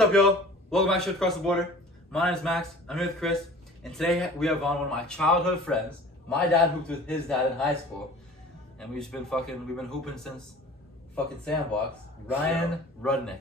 what's up, y'all? Welcome back to Across the Border. My name is Max. I'm here with Chris, and today we have on one of my childhood friends. My dad hooped with his dad in high school, and we've been hooping since fucking sandbox. Ryan Rudnick.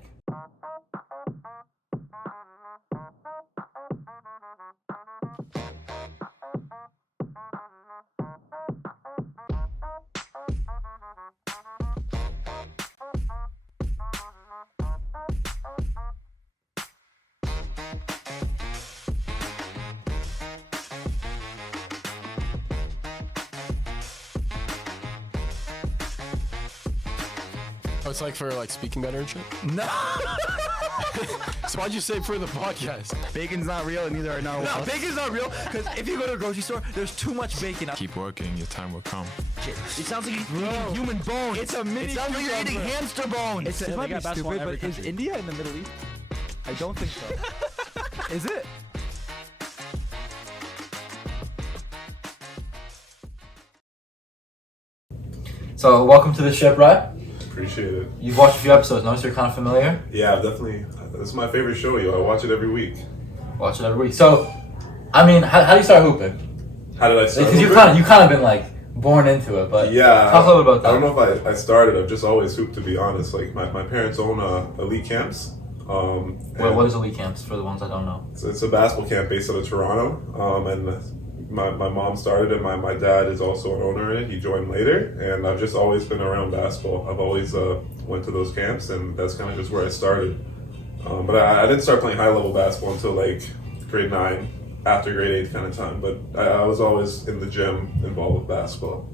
Oh, it's like for like speaking better and shit? No. So why'd you say for the podcast? Bacon's not real and neither are now. No, bacon's not real, because if you go to a grocery store, there's too much bacon. Keep working, your time will come. It sounds like you're eating human bones. It's a mini. It sounds like you're eating hamster bones. This might be stupid, but is India in the Middle East? I don't think so. Is it? So, welcome to the ship, Ryan. Appreciate it. You've watched a few episodes. Notice you're kind of familiar. Yeah, definitely. This is my favorite show, yo. I watch it every week. Watch it every week. So, I mean, how do you start hooping? How did I start? Because you kind of been like born into it, but yeah. Talk a little about that. I don't know if I started. I've just always hooped, to be honest. Like my parents own elite camps. What is elite camps for the ones that don't know? It's a basketball camp based out of Toronto. And my mom started it. My dad is also an owner in it. He joined later, and I've just always been around basketball. I've always went to those camps, and that's kind of just where I started. But I didn't start playing high level basketball until like grade 9, after grade 8 kind of time. But I was always in the gym involved with basketball.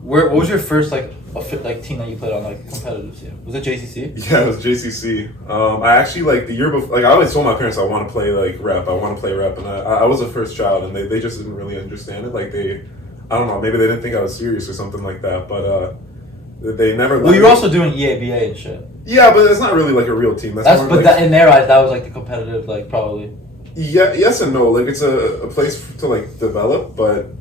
What was your first team that you played on, like competitive team? Was it JCC? Yeah, it was JCC. I actually, like, the year before, like, I always told my parents I want to play, like, rep. I want to play rep. And I was a first child, and they just didn't really understand it. Like, I don't know, maybe they didn't think I was serious or something like that. But they never... Well, you're also doing EABA and shit. Yeah, but it's not really, like, a real team. In their eyes, that was, like, the competitive, like, probably... Yeah, yes and no. Like, it's a place to, like, develop, but...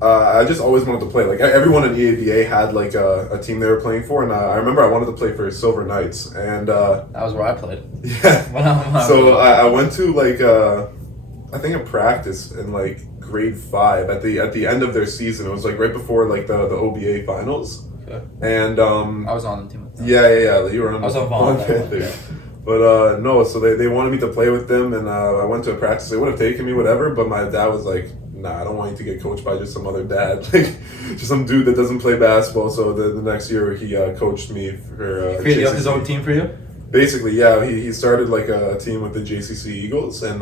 I just always wanted to play. Like, everyone in EABA had like a team they were playing for, and I remember I wanted to play for Silver Knights, and that was where I played. Yeah. So I went to like I think a practice in like grade 5 at the end of their season. It was like right before like the OBA finals. Okay. And I was on the team with them. Yeah. You were on. I was on Vaughn. Panthers. But no, so they wanted me to play with them, and I went to a practice. They would have taken me, whatever, but my dad was like, nah, I don't want you to get coached by just some other dad, like just some dude that doesn't play basketball. So the next year he coached me for he created his own team for you? Basically, yeah. He started like a team with the JCC Eagles, and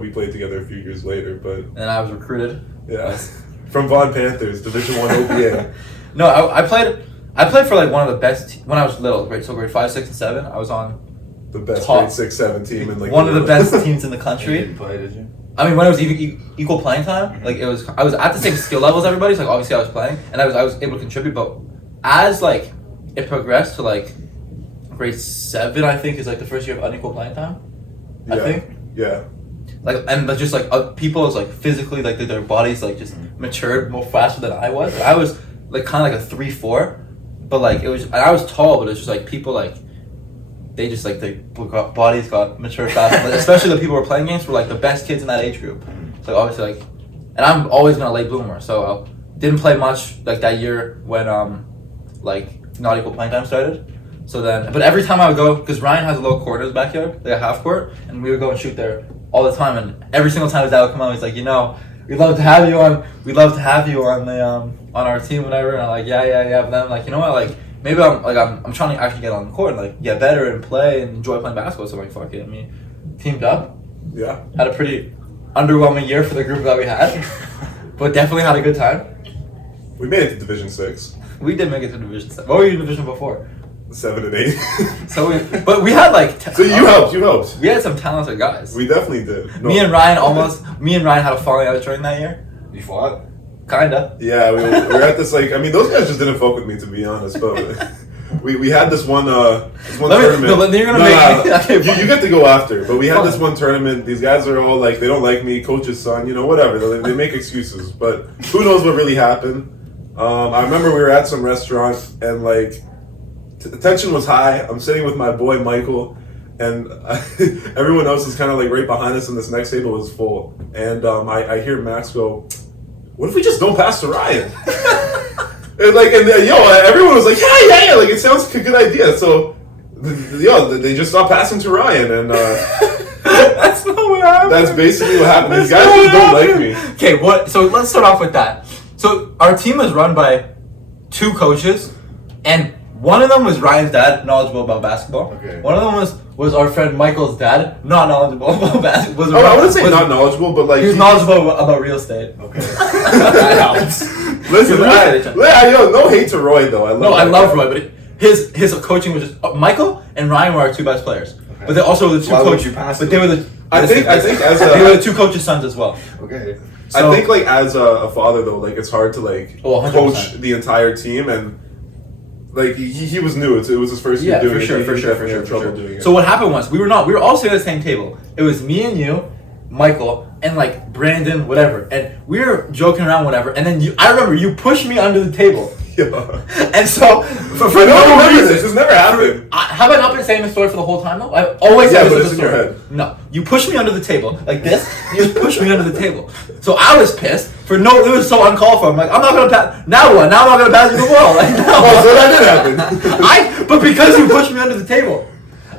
we played together a few years later. But and I was recruited. Yeah, from Vaughn Panthers, Division 1 OPA. No, I played for like one of the best when I was little, grade 5, 6, and 7. I was on the best grade 6, 7 team in like one of the best teams in the country. You didn't play, did you? I mean, when it was equal playing time, like I was at the same skill level as everybody. So like obviously I was playing, and I was able to contribute. But as like it progressed to like grade 7, I think is like the first year of unequal playing time. Yeah. I think. Yeah. Like and just like people is like physically like their bodies like just matured more faster than I was. I was like kind of like a 3-4, but like it was. And I was tall, but it's just like people like. They just like their bodies got mature fast, like, especially the people we're playing against were like the best kids in that age group. So obviously like, and I'm always been a late bloomer, so I didn't play much like that year when like not equal playing time started. So then, but every time I would go, because Ryan has a little court in his backyard, like a half court, and we would go and shoot there all the time. And every single time his dad would come out, he's like, we'd love to have you on the on our team, whatever. And I'm like, yeah. But then I'm like, you know what, like. Maybe I'm trying to actually get on the court and like get better and play and enjoy playing basketball. So I'm like, fuck it. I mean, teamed up. Yeah. Had a pretty underwhelming year for the group that we had, but definitely had a good time. We made it to Division 6. We did make it to Division 7. What were you in Division before? 7 and 8. But we had like. So you helped. We had some talented guys. We definitely did. No. Me and Ryan had a falling out during that year. You fought? Kinda. Yeah, we were at this like. I mean, those guys just didn't fuck with me, to be honest. But we had this one tournament. No, you're gonna make me. You get to go after. But we had this one tournament. These guys are all like, they don't like me, coach's son, whatever. They make excuses. But who knows what really happened? I remember we were at some restaurant and like, the tension was high. I'm sitting with my boy Michael. and everyone else is kind of like right behind us, and this next table is full. And I hear Max go, "What if we just don't pass to Ryan?" Everyone was like, yeah, like it sounds like a good idea. So, they just stopped passing to Ryan, and That's not what happened. that's basically what happened. These guys That's just not don't what like me. happened. Okay, so let's start off with that. So our team was run by 2 coaches, and one of them was Ryan's dad, knowledgeable about basketball. Okay. One of them was our friend Michael's dad, not knowledgeable about basketball. I wouldn't say not knowledgeable, but like He was knowledgeable about real estate. Okay, that helps. Listen, no hate to Roy though. I love Roy, but his coaching was just Michael and Ryan were our 2 best players. Okay. But they also were the 2 Why would coaches. you pass But them? they were the. I think as they were the 2 coaches' sons as well. Okay. So, I think like as a father though, like it's hard to like 100%. coach the entire team, and like he was new. It was his first year doing it. He definitely had trouble doing it. So what happened was we were all sitting at the same table. It was me and you, Michael, and like Brandon, whatever, and we were joking around, whatever. And then I remember you pushed me under the table. Yeah. And so for I no don't remember reason, this. This never happened. Have I not been saying this story for the whole time though? I've always Yeah, said but this it's is in the your story. head. No, you pushed me under the table like this. You just pushed me under the table. So I was pissed for it was so uncalled for. I'm like, I'm not gonna pass. Now what? Now I'm not gonna pass you the ball. Like, no. Oh, so that did happen. But because you pushed me under the table,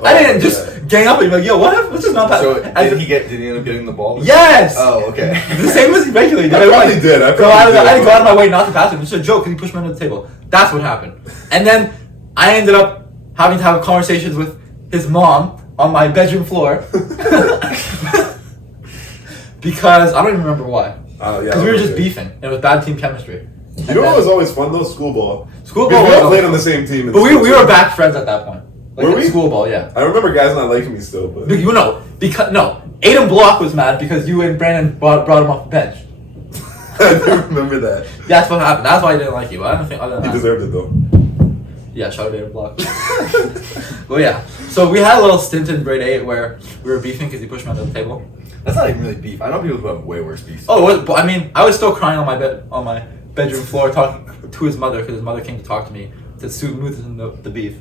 I didn't just gang up and be like, yo, what's just not pass? So did he end up getting the ball? Yes. Oh, okay. The same as he regularly did. I probably did. I I didn't go out of my way not to pass him. It's a joke because he pushed me under the table. That's what happened. And then I ended up having to have conversations with his mom on my bedroom floor because I don't even remember why. Because we were just beefing. It was bad team chemistry. You know what was always fun though? School ball. School Because ball. we all played on the same team. But we were back friends at that point. Like Were in we? school ball, yeah. I remember guys not liking me still, but You know, Aiden Block was mad because you and Brandon brought him off the bench. I do remember that. That's what happened. That's why I didn't like you. I don't think other than He that. deserved it though. Yeah, shout out Aiden Block. Well, yeah. So we had a little stint in grade 8 where we were beefing because he pushed me under the table. That's not even really beef. I know people who have way worse beef. Oh, but I mean, I was still crying on my bedroom floor talking to his mother because his mother came to talk to me to smooth the beef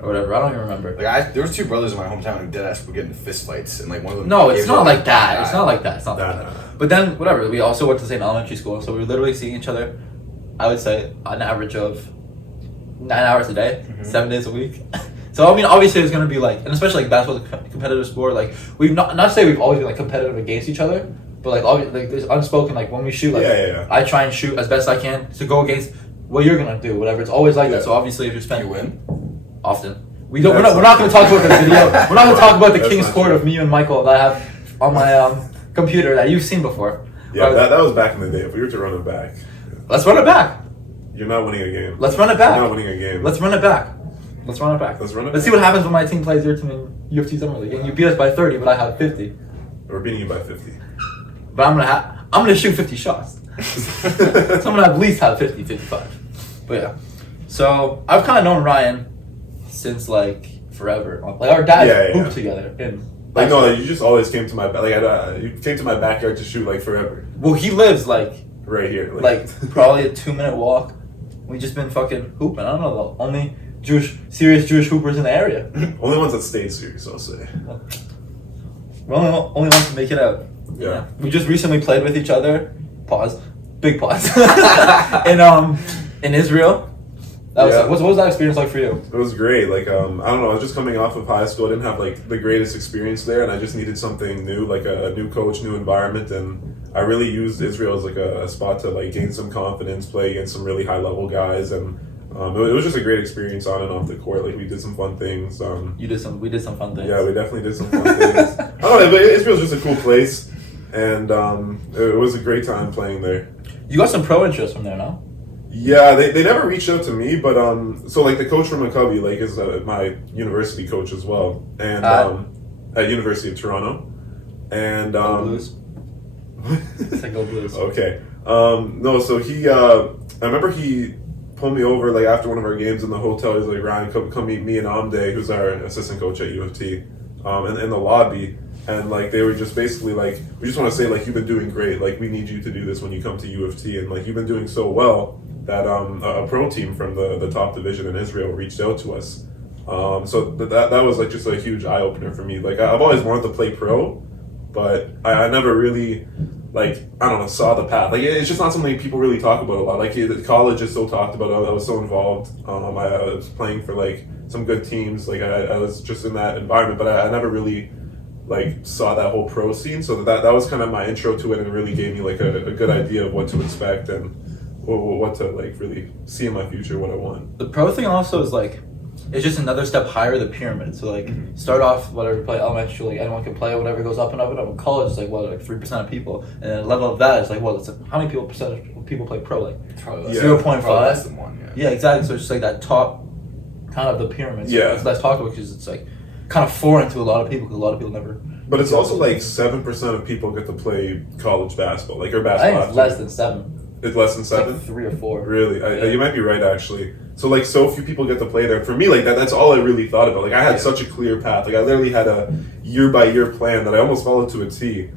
or whatever. I don't even remember. Like there was 2 brothers in my hometown who deadass would get into fist fights, and like one of them. No, it's gave not up like a that. guy. It's not like that. It's not like Nah. that. But then, whatever. We also went to the same elementary school, so we were literally seeing each other. I would say an average of 9 hours a day, 7 days a week. So I mean, obviously, it's gonna be like, and especially like basketball is a competitive sport. Like we've not to say we've always been like competitive against each other, but like obviously, like there's unspoken like when we shoot, like Yeah. I try and shoot as best I can to go against what you're gonna do, whatever. It's always like Yeah. that. So obviously, if you're spending You win. often. We're not going to talk about the video. We're not going to talk about the That's King's not Court true. of me and Michael that I have on my computer that you've seen before. Yeah, that was back in the day. If we were to run it back, Let's run it back. you're not winning a game. Let's run it back. You're not winning a game. Let's run it back. Let's run it back. Let's run it Let's see back. what happens when my team plays your team in UFC Summer League. And you beat us by 30, but I have 50. We're beating you by 50. But I'm gonna shoot 50 shots. So I'm gonna at least have 50, 55. But yeah. So I've kind of known Ryan since like forever. Like our dads Yeah. hooped together in. Like no, you just always came to my you came to my backyard to shoot like forever. Well, he lives like Right here. like probably a 2-minute walk. We just been fucking hooping. I don't know the only serious Jewish hoopers in the area. Only ones that stayed serious, I'll say. We're only ones to make it out. Yeah. We just recently played with each other. Pause. Big pause. in Israel. That was Yeah. what was that experience like for you? It was great. Like I don't know. I was just coming off of high school. I didn't have like the greatest experience there, and I just needed something new, like a new coach, new environment, and I really used Israel as like a spot to like gain some confidence, play against some really high level guys, and it was just a great experience on and off the court. Like we did some fun things. We did some fun things. Yeah, we definitely did some fun things. I don't know, but Israel's just a cool place, and it was a great time playing there. You got some pro interest from there, no? Yeah, they never reached out to me, but so like the coach from Maccabi like is my university coach as well, and at University of Toronto, and Go Blues. Say go Blues. okay, no, so he I remember he pulled me over like after one of our games in the hotel. He's like, Ryan, come meet me and Amde, who's our assistant coach at U of T, in the lobby. And like they were just basically like, we just want to say like you've been doing great. Like we need you to do this when you come to U of T, and like you've been doing so well that a pro team from the top division in Israel reached out to us So that was like just a huge eye opener for me. Like I've always wanted to play pro, but I never really like I don't know saw the path. Like it's just not something people really talk about a lot. Like the college is so talked about. I was so involved. I was playing for like some good teams. Like I was just in that environment, but I never really like saw that whole pro scene. So that was kind of my intro to it, and really gave me like a good idea of what to expect and what to like really see in my future, what I want. The pro thing also is like, it's just another step higher the pyramid. So like, start off whatever, play elementary, like anyone can play, whatever goes up and up and up. In college, it's like what, like 3% of people, and then the level of that is like, well, it's like, how many percentage of people play pro? Like Probably Yeah. 0.5. probably less than one. Yeah, exactly. So it's just like that top kind of the pyramid. So Yeah. it's less talked about because it's like kind of foreign to a lot of people because a lot of people never. But it's also like 7% of people get to play college basketball, like or I basketball. think it's less than 7. It's less than It's 7. like 3 or 4. Really, Yeah. you might be right actually. So like, so few people get to play there. For me, like that's all I really thought about. Like I had Yeah. such a clear path. Like I literally had a year by year plan that I almost followed to a T,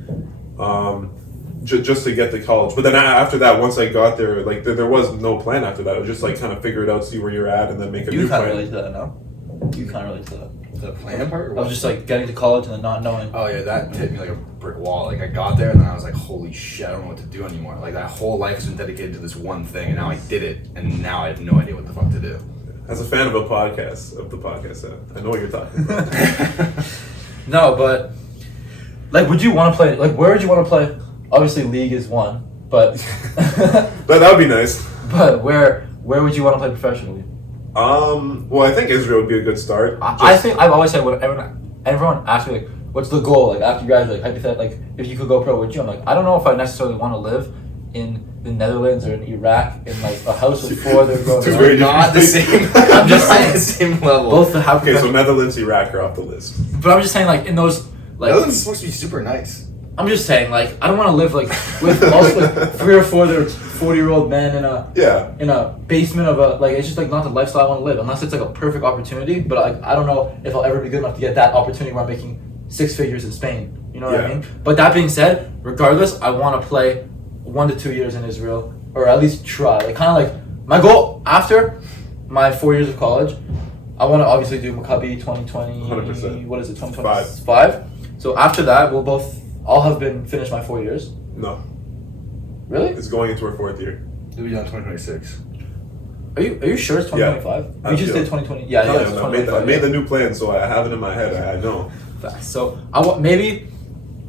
just to get to college. But then after that, once I got there, like there was no plan after that. I was just like kind of figure it out, see where you're at, and then make a You new kind of plan. relate to that now. You kind of relate to that. The plan part? Or I what? was just like getting to college and then not knowing. Oh yeah, that hit me like a brick wall. Like I got there and then I was like, holy shit, I don't know what to do anymore. Like that whole life has been dedicated to this one thing, and now I did it, and now I have no idea what the fuck to do. As a fan of the podcast, I know what you're talking about. No, but like, would you want to play? Like, where would you want to play? Obviously, league is one, but But that would be nice. but where would you want to play professionally? Well, I think Israel would be a good start. I think I've always said when everyone asks me like, what's the goal? Like after you graduate, like hypothetically, like if you could go pro, would you? I'm like, I don't know if I necessarily want to live in the Netherlands or in Iraq in like a house with 4 other grown Two men. very Not the different same. I'm just saying. the same level. Both the have Okay, so Netherlands, Iraq are off the list. but I'm just saying like in those like Netherlands is supposed to be super nice. I'm just saying like I don't want to live like with also like 3 or 4 other 40-year-old men Yeah. in a basement of a like it's just like not the lifestyle I want to live unless it's like a perfect opportunity. But like I don't know if I'll ever be good enough to get that opportunity where I'm making 6 figures in Spain. You know what I Yeah. mean? But that being said, regardless, I want to play 1 to 2 years in Israel or at least try. Like kind of like my goal after my 4 years of college, I want to obviously do Maccabi 2020. 100%. What is it? 2025. So after that, we'll both all have been finished my 4 years. No, Really? it's going into our 4th year. It'll be done 2026. Are you sure it's 2025? I We just feel- did 2020. Yeah, No, yeah, it's I 2025. made the new plan, so I have it in my head. I know. Facts. So I want maybe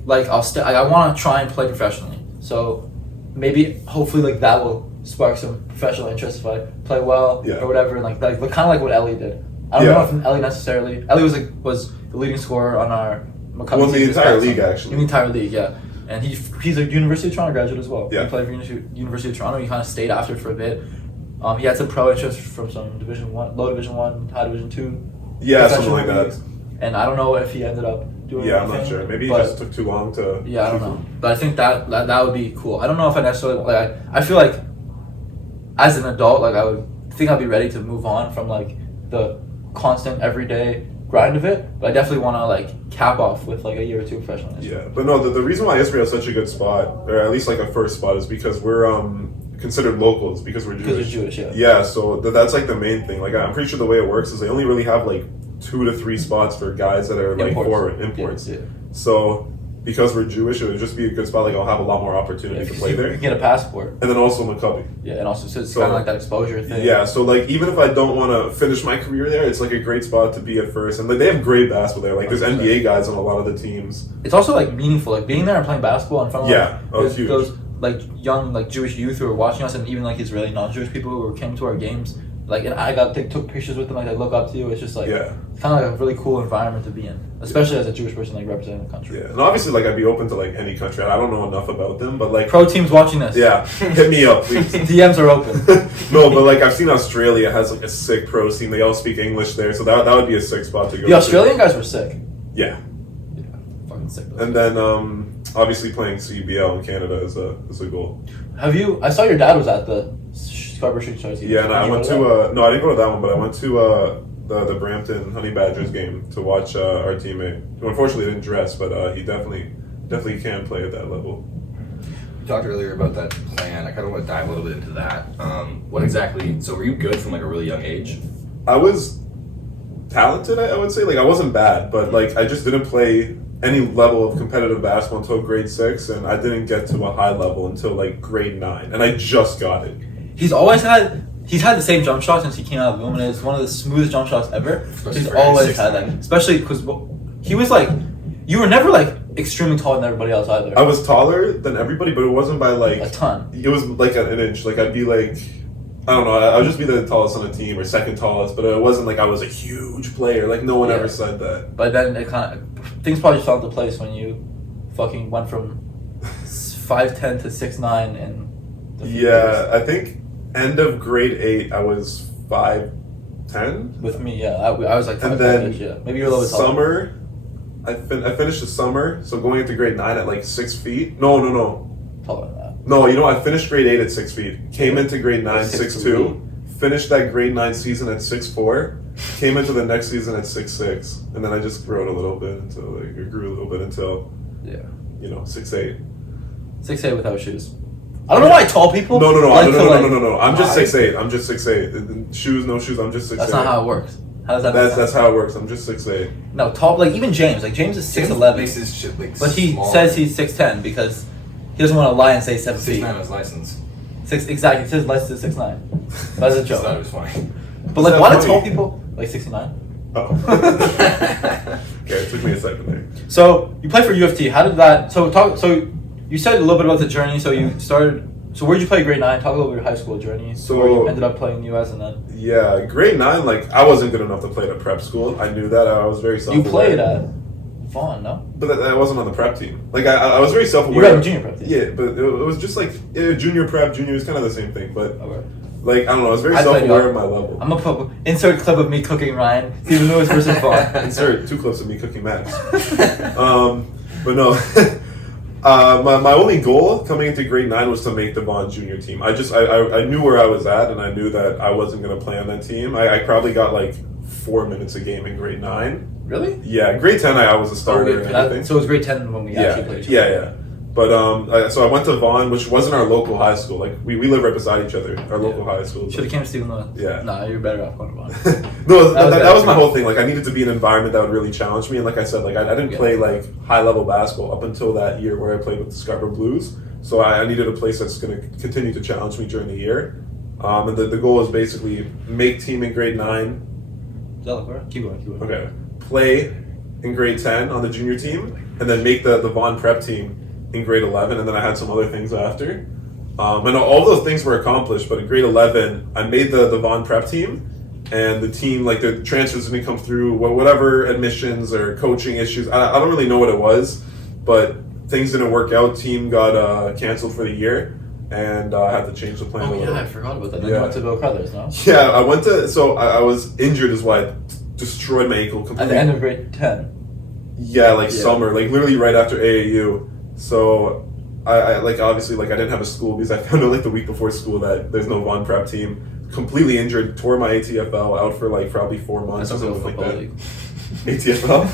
like I want to try and play professionally. So maybe hopefully like that will spark some professional interest if I play well Yeah. or whatever. And like kind of like what Ellie did. I don't Yeah. know if Ellie necessarily. Ellie was the leading scorer on our Maccabi Well, in the team this entire past league, summer. actually. In the entire league, yeah. And he's a University of Toronto graduate as well. Yeah. He played for University of Toronto. He kind of stayed after for a bit. He had some pro interest from some Division 1, low Division 1, high Division 2. Yeah, something professional like that. leagues. And I don't know if he ended up doing Yeah, I'm not anything, sure. Maybe it but- just took too long to. Yeah, I don't know, but I think that would be cool. I don't know if I necessarily like. I feel like as an adult, like I would think I'd be ready to move on from like the constant everyday grind of it. But I definitely want to like cap off with like a year or 2 professional. Yeah, but no, the reason why Israel is such a good spot, or at least like a first spot, is because we're considered locals because we're Because Jewish. you're Jewish, yeah. Yeah, so that's like the main thing. Like I'm pretty sure the way it works is they only really have like 2 to 3 spots for guys that are like Imports. foreign imports. Yeah. So because we're Jewish, it would just be a good spot. Like I'll have a lot more opportunity to play You there, can get a passport. and then also Maccabi. Yeah, and also so it's So- kind of like that exposure thing. Yeah, so like even if I don't want to finish my career there, it's like a great spot to be at first. And like they have great basketball there. Like there's 100%. NBA guys on a lot of the teams. It's also like meaningful, like being there and playing basketball in front of Yeah, oh, those, huge. those like young like Jewish youth who are watching us, and even like Israeli non-Jewish people who came to our games. Like, and they took pictures with them. Like, they look up to you. It's just like Yeah. it's kind of like a really cool environment to be in, especially as a Jewish person like representing the country. Yeah, and obviously like I'd be open to like any country. I don't know enough about them, but like Pro teams watching this, yeah, hit me up, please. DMs are open. No, but like I've seen Australia has like a sick pro scene. They all speak English there, so that would be a sick spot to go. The Australian guys were sick. Yeah, Fucking sick. and then obviously playing CBL in Canada is a goal. Have you? I saw your dad was at the Scarborough Street Stars game. Yeah, and I Did you went go to that? no, I didn't go to that one, but I went to the Brampton Honey Badgers game to watch our teammate, who unfortunately didn't dress, but he definitely can play at that level. You talked earlier about that plan. I kind of want to dive a little bit into that. What exactly? So were you good from like a really young age? I was talented, I would say. Like, I wasn't bad, but like I just didn't play any level of competitive basketball until grade 6, and I didn't get to a high level until like grade 9, and I just got it. He's had the same jump shot since he came out of the womb, and it's one of the smoothest jump shots ever. Especially He's for always 6'9". had that, especially because he was like, you were never like extremely taller than everybody else either. I was taller than everybody, but it wasn't by like a ton. It was like an inch. Like I'd be like, I don't know, I would just be the tallest on the team or second tallest, but it wasn't like I was a huge player. Like no one ever said that. But then it kind of things probably fell into place when you fucking went from 5'10" to 6'9" and yeah, I think end of grade 8 I was 5'10". with me. Yeah, I was like 5'10", And then yeah. Maybe you're a little bit taller. summer, I finished the summer, so going into grade 9 at like 6 feet. No. Taller than that. No, you know, I finished grade 8 at 6 feet. Came into grade 9 6'2". 6'2". Finished that grade 9 season at 6'4". Came into the next season at 6'6". And then I just grew it a little bit until like it grew a little bit until Yeah, 6'8". 6'8" without shoes. I don't know why tall people. No. like to, like, No. I'm just lie. 6'8". I'm just 6'8". Shoes, no shoes. I'm just 6'8". That's not how it works. How does that? make sense? That's how it works. I'm just 6'8". No, tall. Like even James. Like James is James 6'11", makes his shit like but he smaller. says he's 6'10" because he doesn't want to lie and say 7 feet. 6'9" on his license. Exactly. It says license is 6'9". That's a I thought it joke. was funny. But like, that why do funny? tall people like 69? Oh. Okay, it took me a second there. So you played for U of T. How did that? So you said a little bit about the journey. So you started. So where did you play grade 9? Talk a little bit about your high school journey. So- where you ended up playing in the U.S. and then Yeah, grade 9, like, I wasn't good enough to play at a prep school. I knew that. I was very you self-aware. played at Vaughn, no? But I wasn't on the prep team. Like, I was very You self-aware. were at the junior prep team. Yeah, but it was just like, junior prep, junior is kind of the same thing. But, Okay. like, I don't know, I was very I played self-aware up. of my level. I'm gonna put insert clip of me cooking Ryan. Stephen Lewis versus Vaughn. Insert 2 clips of me cooking Max. But no. My only goal coming into grade 9 was to make the Vaughn junior team. I knew where I was at, and I knew that I wasn't going to play on that team. I probably got like 4 minutes a game in grade 9. Really? Yeah, grade 10 I was a starter and everything. So it was grade 10 when we actually played each other. Yeah. But so I went to Vaughn, which wasn't our local high school. Like we live right beside each other. Our local high school. Should have came to Stephen Lewis. Yeah. Nah, you're better off going to Vaughn. No, that better. was my whole thing. Like I needed to be in an environment that would really challenge me. And like I said, like I didn't Yeah. play like high level basketball up until that year where I played with the Scarborough Blues. So I needed a place that's going to continue to challenge me during the year. And the goal is basically make team in grade 9. Is that look Keep going. Okay. Play in grade 10 on the junior team, and then make the Vaughn prep team in grade 11, and then I had some other things after. And all those things were accomplished, but in grade 11, I made the Vaughn prep team, and the team, like the transfers didn't come through, whatever admissions or coaching issues, I don't really know what it was, but things didn't work out. Team got canceled for the year, and I had to change the plan a Oh little. yeah, I forgot about that. Then Yeah. you went to Bill Crothers, no? Yeah, I went to, so I was injured is why I destroyed my ankle completely. At the end of grade 10. Yeah, like Yeah. summer, like literally right after AAU. So I like obviously like I didn't have a school because I found out like the week before school that there's no Vaughn prep team. Completely injured, tore my ATFL, out for like probably 4 months That's or a something like football that. league. ATFL?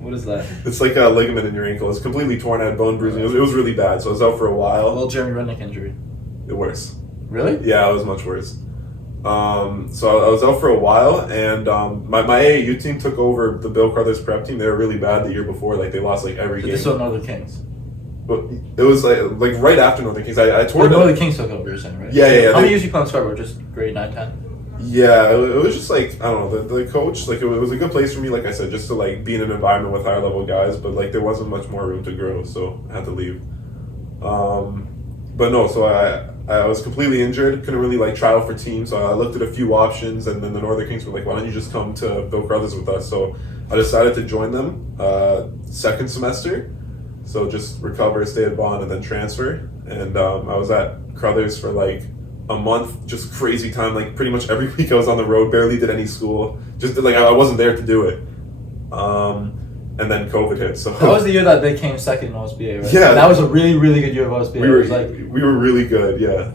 What is that? It's like a ligament in your ankle. It's completely torn. I had bone bruising. It was really bad. So I was out for a A while. little Jeremy Rudnick injury. Worse. Really? Yeah, it was much worse. So I was out for a while, and my AAU team took over the Bill Crothers prep team. They were really bad the year before. Like they lost like every game. This was Northern Kings. But it was like right after Northern Kings. I tore Or it. Northern Kings took over, you're saying, right? Yeah. How many years you play on Scarborough? Just grade 9, 10? Yeah, it was just like I don't know the coach. Like it was a good place for me. Like I said, just to like be in an environment with higher level guys. But like there wasn't much more room to grow, so I had to leave. But no, so I was completely injured. Couldn't really like try out for teams. So I looked at a few options, and then the Northern Kings were like, "Why don't you just come to Bill Crothers with us?" So I decided to join them second semester. So just recover, stay at Vaughn, and then transfer. And I was at Crothers for like a month, just crazy time. Like pretty much every week I was on the road, barely did any school. Just like I wasn't there to do it. And then COVID hit. So That was the year that they came second in OSBA, right? Yeah. And that was a really, really good year of OSBA. we It were was like really good. Yeah,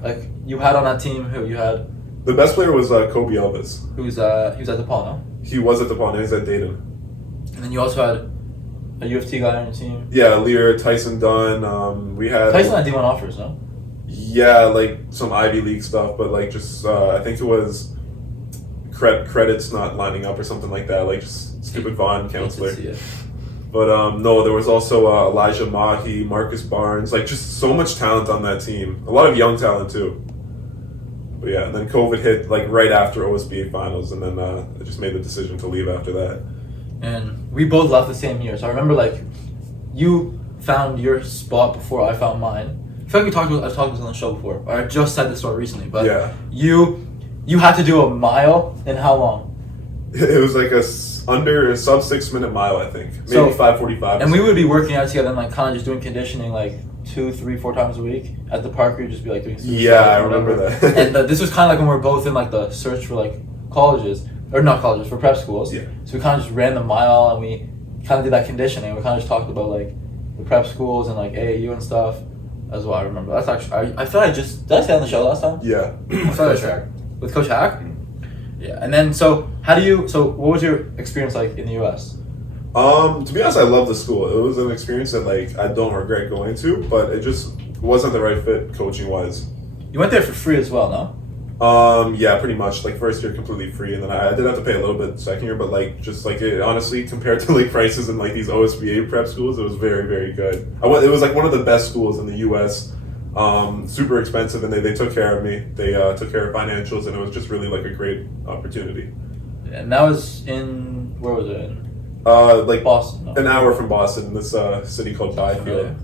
you had on that team who you had the best player was Kobe Elvis. he was at DePaul, no? He was at the Paul. He was at Dayton. And then you also had a U of T guy on your team. Yeah, Lear, Tyson Dunn. We had Tyson had D1 offers, no? Yeah, like some Ivy League stuff, but like just I think it was credits not lining up or something like that, like just stupid Vaughn counselor. Hate to see it. But no, there was also Elijah Mahi, Marcus Barnes, like just so much talent on that team. A lot of young talent too. But yeah, and then COVID hit like right after OSBA finals, and then I just made the decision to leave after that. And we both left the same year. So I remember like you found your spot before I found mine. I feel like I've talked about this on the show before. Or I just said this story recently, but Yeah. you had to do a mile in how long? It was like under a sub 6 minute mile, I think, maybe So- 5:45. And we would be working out together and like kind of just doing conditioning like 2, 3, 4 times a week at the park. We'd just be like doing. Yeah, I or whatever. remember that. And this was kind of like when we were both in like the search for like colleges or not colleges for prep schools. Yeah. So we kind of just ran the mile and we kind of did that conditioning. We kind of just talked about like the prep schools and like AAU and stuff as well. I remember that's actually I feel like did I say on the show last time? Yeah. I feel like Track. with Coach Hack. Yeah, and then so what was your experience like in the U.S.? To be honest, I love the school. It was an experience that like I don't regret going to, but it just wasn't the right fit coaching wise. You went there for free as well, no? Yeah, pretty much. Like first year completely free, and then I did have to pay a little bit second year, but like just like it, honestly compared to like prices in like these OSBA prep schools, it was very, very good. It was like one of the best schools in the U.S. Super expensive, and they took care of me. They took care of financials, and it was just really like a great opportunity. And that was in where was it? In Like Boston. No? an hour from Boston, this city called Byfield.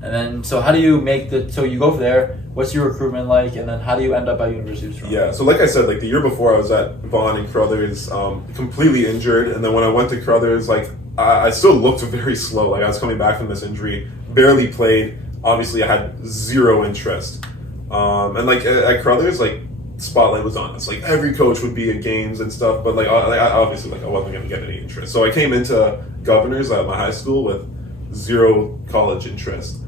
And then so how do you make so you go there? What's your recruitment like? And then how do you end up at University of Toronto? Yeah, so like I said, like the year before I was at Vaughan and Crothers, completely injured, and then when I went to Crothers, like I still looked very slow. Like I was coming back from this injury, barely played. Obviously, I had zero interest, and like at Crothers, like spotlight was on us. Like every coach would be at games and stuff, but like I obviously like I wasn't gonna get any interest. So I came into Governors at my high school with zero college interest,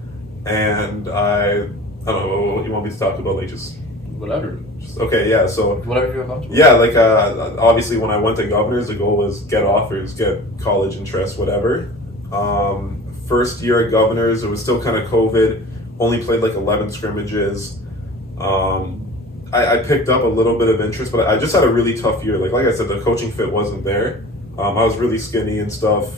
and I don't know what you want me to talk about. Like just Whatever. okay, yeah. So Whatever you're comfortable. yeah, like obviously when I went to Governors, the goal was get offers, get college interest, whatever. First year at Governors, it was still kind of COVID. Only played like 11 scrimmages. I picked up a little bit of interest, but I just had a really tough year. Like I said, the coaching fit wasn't there. I was really skinny and stuff.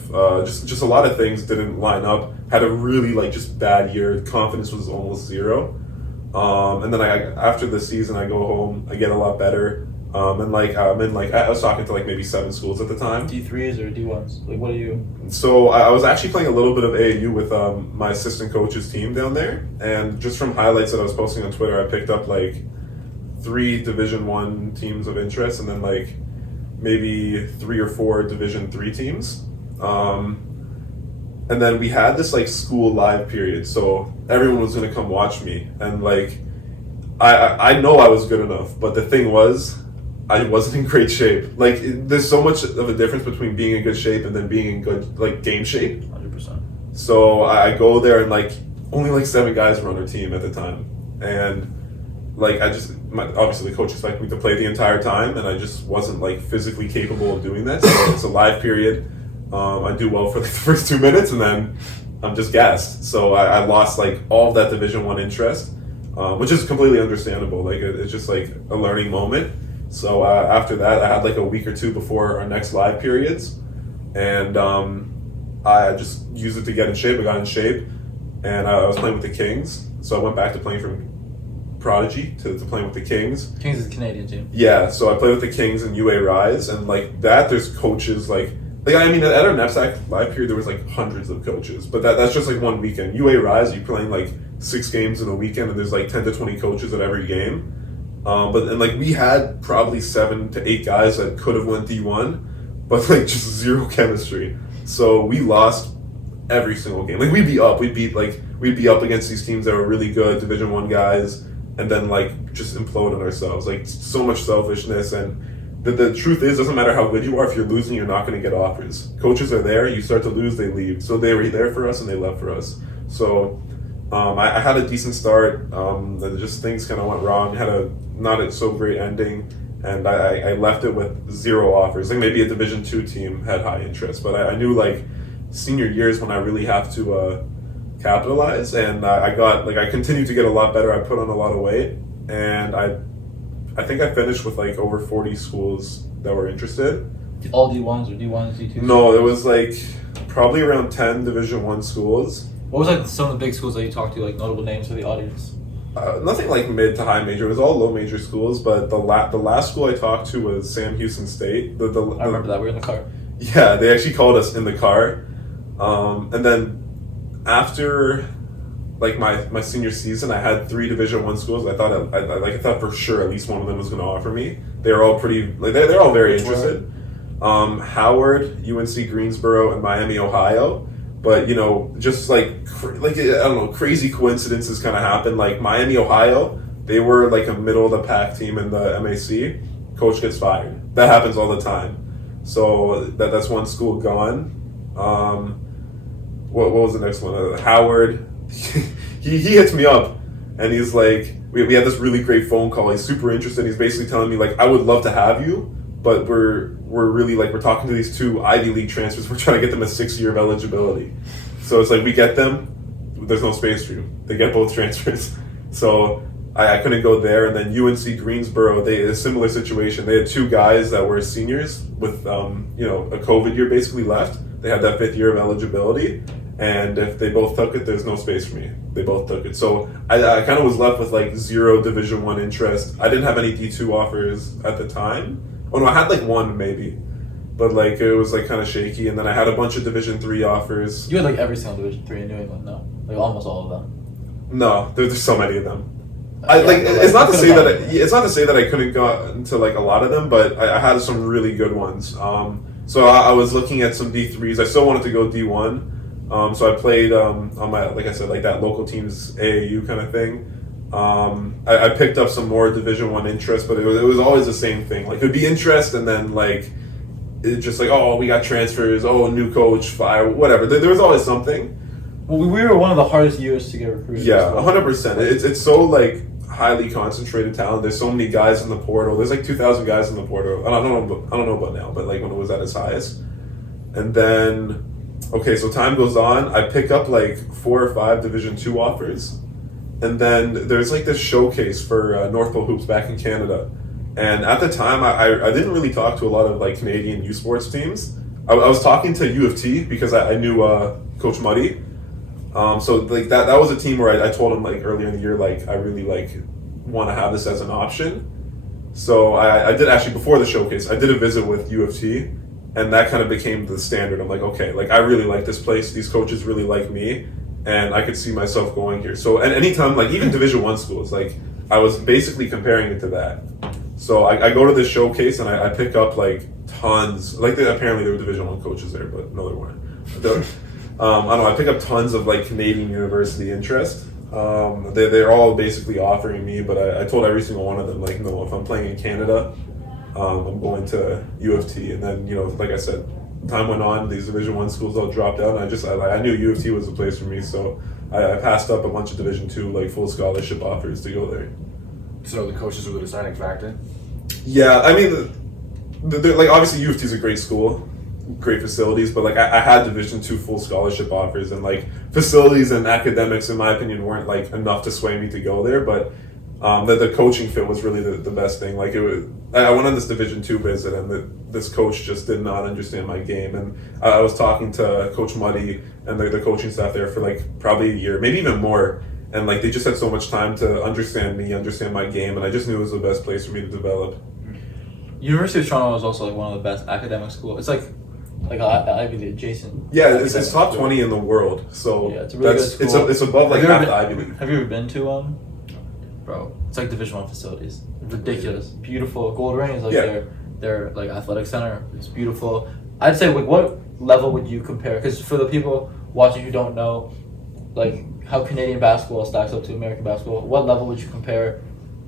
Just a lot of things didn't line up. Had a really like just bad year. Confidence was almost zero. And then after the season, I go home. I get a lot better. And like I'm in like I was talking to like maybe 7 schools at the time. D3s or D1s? Like what are you? So I was actually playing a little bit of AAU with my assistant coach's team down there, and just from highlights that I was posting on Twitter, I picked up like 3 Division 1 teams of interest, and then like maybe 3 or 4 Division 3 teams. And then we had this like school live period, so everyone was gonna come watch me, and like I know I was good enough, but the thing was, I wasn't in great shape. Like there's so much of a difference between being in good shape and then being in good like game shape. 100%. So I go there and like only like 7 guys were on our team at the time, and like obviously the coach expected me to play the entire time, and I just wasn't like physically capable of doing that. So it's a live period. I do well for like the first 2 minutes, and then I'm just gassed. So I lost like all of that Division 1 interest, which is completely understandable. Like it's just like a learning moment. So after that, I had like a week or 2 before our next live periods, and I just used it to get in shape. I got in shape, and I was playing with the Kings. So I went back to playing from Prodigy to playing with the Kings. Kings is a Canadian team. Yeah, so I played with the Kings and UA Rise, and like that, there's coaches like I mean at our NEPSAC live period there was like hundreds of coaches, but that's just like one weekend. UA Rise, you're playing like 6 games in a weekend, and there's like 10 to 20 coaches at every game. But like we had probably 7 to 8 guys that could have went D1, but like just zero chemistry. So we lost every single game. Like we'd be up against these teams that were really good Division 1 guys, and then like just implode on ourselves. Like so much selfishness, and the truth is, doesn't matter how good you are, if you're losing, you're not going to get offers. Coaches are there, you start to lose, they leave. So they were there for us and they left for us. So I had a decent start, then just things kind of went wrong. Had a not so great ending, and I left it with 0 offers. Like maybe a Division 2 team had high interest, but I knew like senior years when I really have to capitalize, and I continued to get a lot better. I put on a lot of weight, and I I think I finished with like over 40 schools that were interested. All D1s or D1s, D2s? No, it was like probably around 10 Division 1 schools. What was like some of the big schools that you talked to, like notable names for the audience? Nothing like mid to high major. It was all low major schools, but the last school I talked to was Sam Houston State. I remember that. We were in the car. Yeah, they actually called us in the car. And then after like my senior season, I had 3 Division 1 schools. I thought for sure at least one of them was going to offer me. They were all pretty like they're all very interested. Howard, UNC Greensboro, and Miami, Ohio. But you know, just like I don't know, crazy coincidences kind of happened. Like Miami, Ohio, they were like a middle of the pack team in the MAC. Coach gets fired. That happens all the time. So that's one school gone. What was the next one? Howard. he hits me up, and he's like, we had this really great phone call. He's super interested. He's basically telling me like, I would love to have you, but we're really like we're talking to these 2 Ivy League transfers. We're trying to get them a 6-year of eligibility. So it's like we get them, there's no space for you. They get both transfers. So I couldn't go there. And then UNC Greensboro, they had a similar situation. They had 2 guys that were seniors with you know, a COVID year basically left. They had that 5th year of eligibility. And if they both took it, there's no space for me. They both took it. So I kind of was left with like 0 Division 1 interest. I didn't have any D2 offers at the time. Oh no, I had like 1 maybe, but like it was like kind of shaky. And then I had a bunch of Division 3 offers. You had like every single Division 3 in New England, no? Like almost all of them. No, there's so many of them. It's not to say that I couldn't go into like a lot of them, but I had some really good ones. So I was looking at some D3s. I still wanted to go D1. So I played on my, like I said, like that local team's AAU kind of thing. I picked up some more Division 1 interest, but it was always the same thing. Like it would be interest, and then like it's just like, oh, we got transfers, oh, new coach, fire, whatever. There was always something. Well, we were one of the hardest years to get recruited. Yeah, 100%. It's so like highly concentrated talent. There's so many guys in the portal. There's like 2,000 guys in the portal. I don't know about now, but like when it was at its highest. And then, okay, so time goes on. I pick up like 4 or 5 Division 2 offers. And then there's like this showcase for North Pole Hoops back in Canada. And at the time, I didn't really talk to a lot of like Canadian U Sports teams. I was talking to U of T because I knew Coach Muddy. So like that was a team where I told him like earlier in the year, like I really like want to have this as an option. So I did actually, before the showcase, I did a visit with U of T, and that kind of became the standard. I'm like, okay, like I really like this place. These coaches really like me, and I could see myself going here. So and anytime, like even Division 1 schools, like I was basically comparing it to that. So I go to this showcase and I pick up like tons, like apparently there were Division 1 coaches there, but no, there weren't. I don't know, I pick up tons of like Canadian university interest. They're all basically offering me, but I told every single one of them, like, no, if I'm playing in Canada, I'm going to U of T. And then, you know, like I said, time went on, these Division 1 schools all dropped out, and I knew U of T was the place for me, so I passed up a bunch of Division 2 like full scholarship offers to go there. So the coaches were the deciding factor? Yeah, I mean, they're, like, obviously U of T is a great school, great facilities, but like I had Division 2 full scholarship offers, and like facilities and academics, in my opinion, weren't like enough to sway me to go there, but the coaching fit was really the best thing. Like I went on this Division 2 visit, and this coach just did not understand my game, and I was talking to Coach Muddy and the coaching staff there for like probably a year, maybe even more, and like they just had so much time to understand me, understand my game, and I just knew it was the best place for me to develop. University of Toronto is also like one of the best academic schools. It's like Ivy League adjacent. Yeah, it's top 20 in the world, so yeah, it's a really good school. It's above like half the Ivy League. Have you ever been to Bro, it's like Division 1 facilities. Ridiculous, beautiful. Gold Ring is like their like athletic center. It's beautiful. I'd say like what level would you compare? Because for the people watching who don't know, like how Canadian basketball stacks up to American basketball, what level would you compare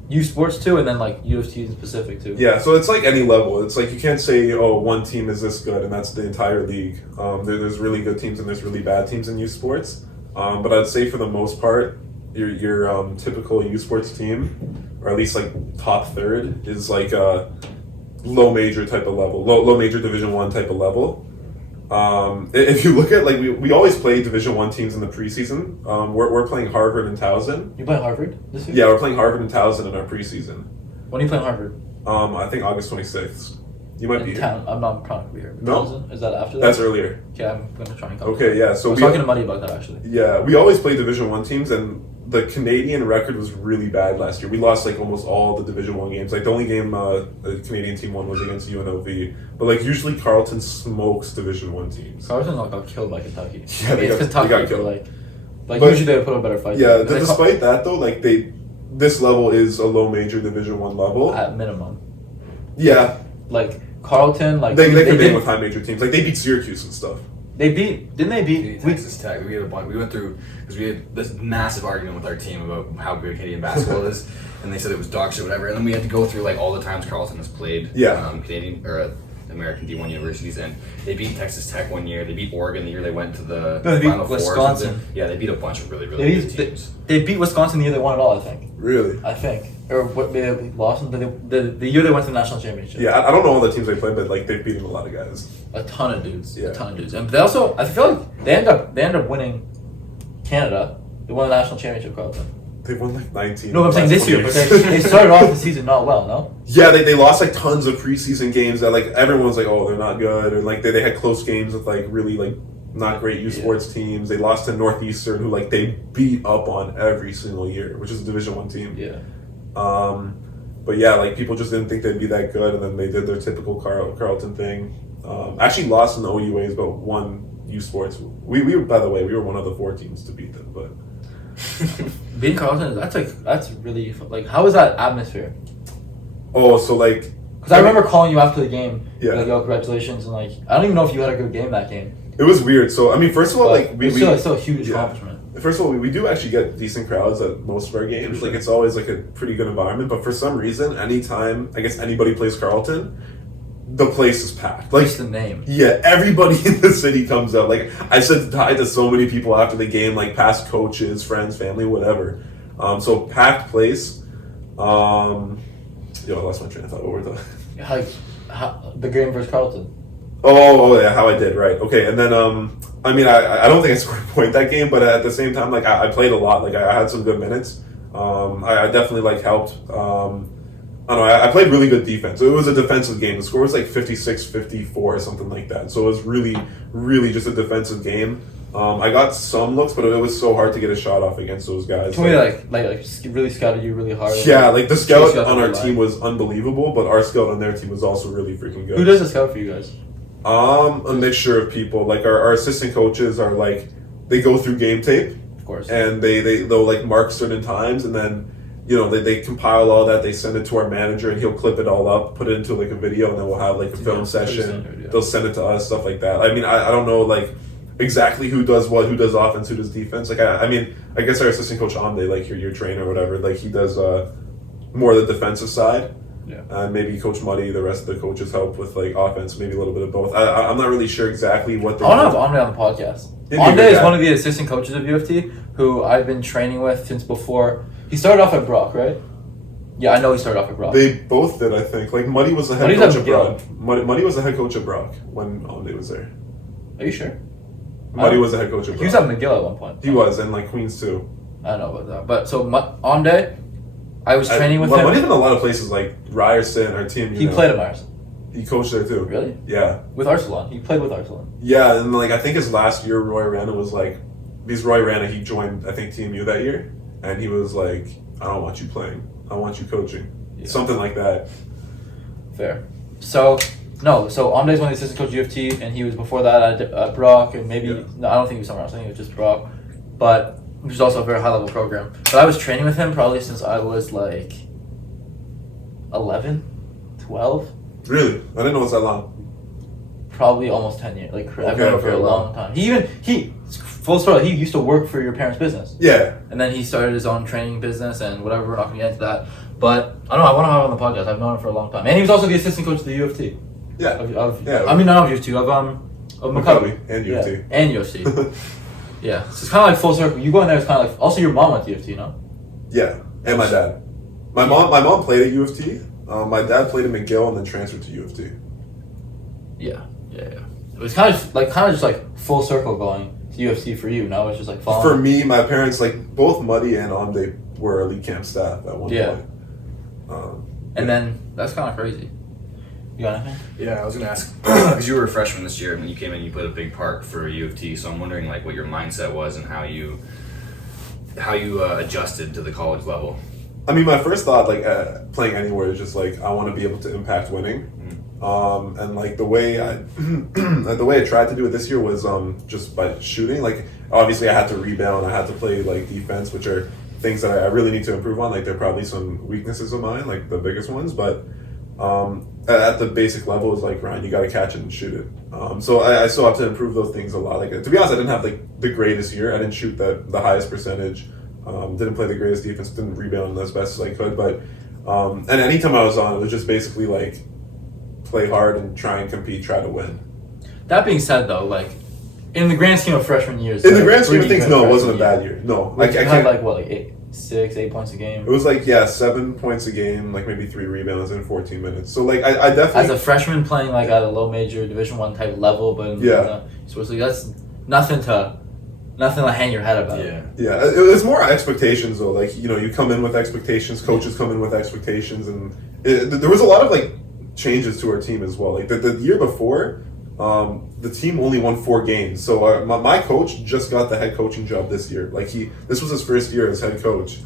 U Sports to, and then like U of T in specific to? Yeah, so it's like any level. It's like you can't say, oh, one team is this good and that's the entire league. There's really good teams and there's really bad teams in U Sports. But I'd say for the most part, your typical U Sports team, or at least like top third, is like a low major type of level, low major Division 1 type of level. If you look at like we always play Division 1 teams in the preseason. We're playing Harvard and Towson. You playing Harvard this year? Yeah, we're playing Harvard and Towson in our preseason. When are you playing Harvard? I think August 26th. You might be In here. town. I'm not trying to be here. No? Townsend? Is that after that? That's earlier. Okay, I'm gonna try and come. Okay, yeah. I So was we talking to Muddy about that actually. yeah, we always play Division 1 teams, and the Canadian record was really bad last year. We lost like almost all the Division 1 games. Like the only game the Canadian team won was against UNLV. But like usually Carleton smokes Division 1 teams. Carleton got killed by Kentucky. Yeah, they it's got- Kentucky. they got killed. Like But- usually they would put a better fight. Yeah, They despite that though, like this level is a low major Division 1 level. at minimum. Yeah, Like Carleton, like they can did- bang with high major teams. Like they beat Syracuse and stuff. They didn't they We beat? Texas Tech. We had a bunch. We went through because we had this massive argument with our team about how good Canadian basketball is, and they said it was dog shit, whatever. And then we had to go through like all the times Carleton has played. Yeah. Canadian or American D1 universities, and they beat Texas Tech one year. They beat Oregon the year they went to the No, they beat Final Four or Wisconsin. something. Yeah, they beat a bunch of really They good teams. beat Wisconsin the year they won it all. I think. Really? Or what they lost them the year they went to the national championship. Yeah, I don't know all the teams they played, but like they've beaten a lot of guys. A ton of dudes. Yeah. A ton of dudes. And they also, I feel like they end up winning Canada. They won the national championship, Carleton. They won like 19. No, I'm saying this year, but they started off the season not well, no? Yeah, they lost like tons of preseason games that like everyone was like, oh, they're not good, or like they had close games with like really like not great U Sports teams. They lost to Northeastern, who like they beat up on every single year, which is a Division 1 team. Yeah. But yeah, like people just didn't think they'd be that good, and then they did their typical Carleton thing. Actually lost in the OUAs, but won U Sports. We by the way, we were one of the 4 teams to beat them, but. Beating Carleton, that's really, like, how was that atmosphere? Oh, so like. Because I remember calling you after the game. Yeah. Like, yo, congratulations, and like, I don't even know if you had a good game that game. It was weird. So I mean, first of all, But like we it's still a huge yeah. accomplishment. First of all, we do actually get decent crowds at most of our games. Like it's always like a pretty good environment. But for some reason, anytime I guess anybody plays Carleton, the place is packed. Like Just the name. yeah, everybody in the city comes out. Like I said hi to so many people after the game, like past coaches, friends, family, whatever. So packed place. Yo, I lost my train of thought. What were the? Like, the game versus Carleton. Oh yeah, how I did, right. Okay, and then I mean I don't think I scored a point that game, but at the same time like I played a lot, like I had some good minutes. I definitely like helped. I don't know, I played really good defense. It was a defensive game. The score was like 56-54 or something like that. So it was really, really just a defensive game. I got some looks, but it was so hard to get a shot off against those guys. Can we like really scouted you really hard? Yeah, like the scout Chase you out on the our line. team was unbelievable, but our scout on their team was also really freaking good. Who does the scout for you guys? A mixture of people. Like our assistant coaches are like they go through game tape Of course. and they'll like mark certain times, and then you know they compile all that, they send it to our manager, and he'll clip it all up, put it into like a video, and then we'll have like a film Yeah, session. pretty standard, yeah. They'll send it to us, stuff like that. I mean I don't know like exactly who does what, who does offense, who does defense. Like I mean I guess our assistant coach Amde, like your trainer or whatever, like he does more the defensive side. Yeah. And maybe Coach Muddy, the rest of the coaches help with like offense, maybe a little bit of both. I'm not really sure exactly what they I want to do. have Amde on the podcast. He'd be a Amde good is guy. one of the assistant coaches of UFT who I've been training with since before. He started off at Brock, right? Yeah, I know he started off at Brock. They both did, I think. Like Muddy was the head Muddy's coach at of Brock. Muddy was the head coach of Brock when Amde was there. Are you sure? Muddy was the head coach of He Brock. was at McGill at one point. He was, and like Queens too. I don't know about that. But so Amde, I was training with Muddy's him. been in a lot of places like Ryerson, our team. He played at Mars. He coached there too. Really? Yeah. With Arcelon. He played with Arcelon. Yeah, and like I think his last year, Roy Rana was like, because Roy Rana, he joined I think TMU that year, and he was like, I don't want you playing, I want you coaching, Yeah. something like that. Fair. So Amde's one of the assistant coach at UFT, and he was before that at Brock, and maybe Yeah. no, I don't think he was somewhere else. I think it was just Brock, but which is also a very high level program. But I was training with him probably since I was like 11, 12, Really, I didn't know it was that long. probably almost 10 years. Like I've known him for okay, a long time. He full story. He used to work for your parents' business. Yeah, And then he started his own training business and whatever. We're not going to get into that. But I don't know. I want to have him on the podcast. I've known him for a long time. And he was also the assistant coach of the UFT. yeah, Yeah. I mean, not of UFT, of Maccabi and Yeah, UFT. and UFC. Yeah. So it's kind of like full circle. You go in there, it's kind of like. Also, your mom went to UFT, no? Yeah, and my dad. My mom played at U of T. My dad played at McGill and then transferred to U of T. Yeah. It was kind of just like full circle going to UFC for you. Now it's just like following. For me, my parents, like both Muddy and Amde were elite camp staff at one Yeah. point. And then that's kind of crazy. You got anything? Yeah, I was gonna ask because you were a freshman this year, and when you came in, you played a big part for U of T. So I'm wondering like what your mindset was and how you adjusted to the college level. I mean, my first thought, like playing anywhere, is just like I want to be able to impact winning. And like the way I tried to do it this year was just by shooting. Like obviously I had to rebound, I had to play like defense, which are things that I really need to improve on. Like they're probably some weaknesses of mine, like the biggest ones, but at the basic level is like, Ryan, you got to catch it and shoot it. So I still have to improve those things a lot. Like to be honest, I didn't have like the greatest year. I didn't shoot the highest percentage. Didn't play the greatest defense. Didn't rebound as best as I could. But and anytime I was on, it was just basically like play hard and try and compete, try to win. That being said, though, like in the grand scheme of freshman years, in the grand scheme of things, no, it wasn't a bad year. No, like I you can't. had like what, like 8 points a game. It was like 7 points a game, like maybe 3 rebounds in 14 minutes. So like I definitely as a freshman playing like at a low major Division I type level, but supposedly that's nothing to hang your head about. Yeah, it's more expectations though. Like you come in with expectations, coaches come in with expectations, and there was a lot of like changes to our team as well. Like the year before, the team only won 4 games. So my coach just got the head coaching job this year. Like this was his first year as head coach.